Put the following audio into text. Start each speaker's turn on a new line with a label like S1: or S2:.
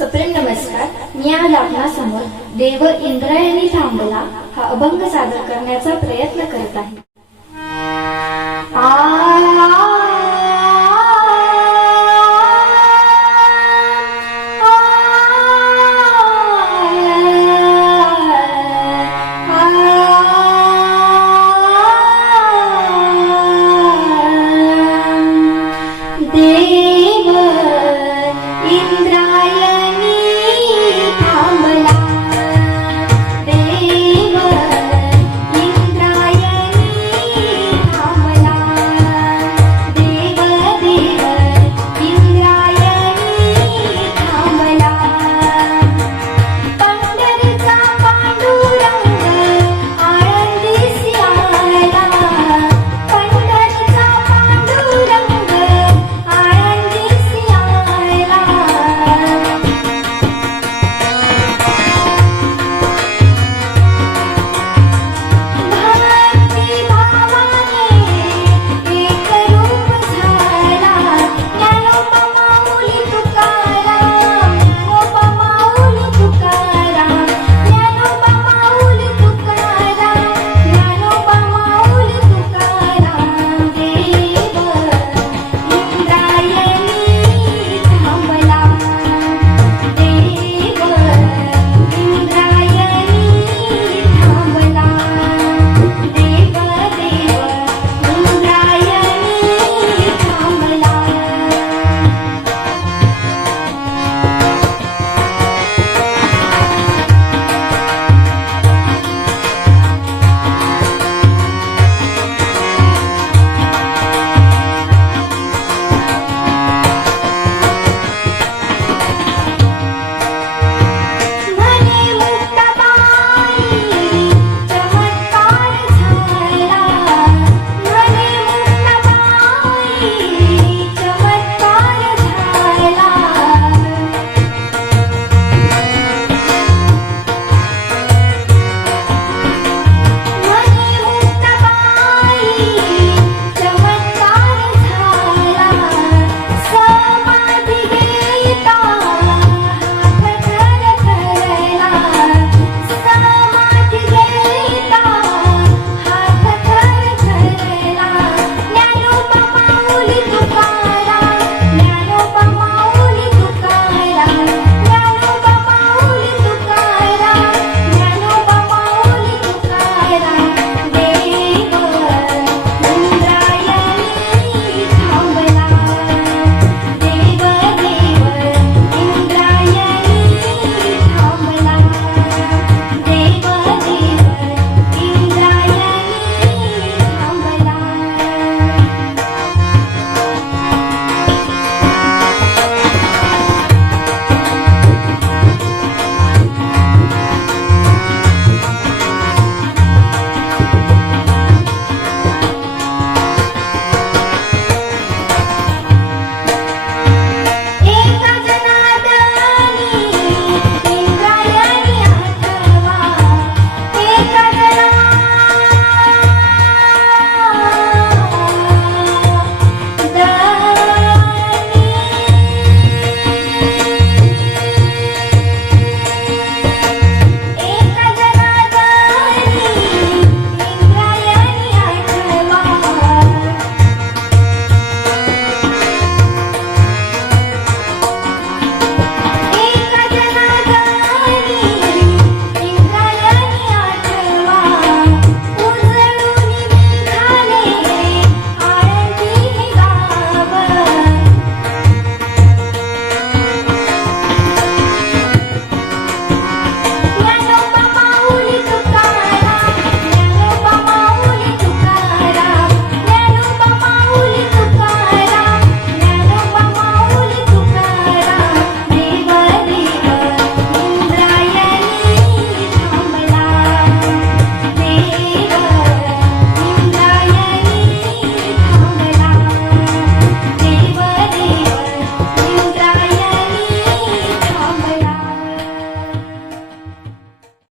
S1: सप्रेम नमस्कार मी आज आपणासमोर देव इंद्रायणी थांबला हा अभंग सादर करण्याचा प्रयत्न करत आहे आ,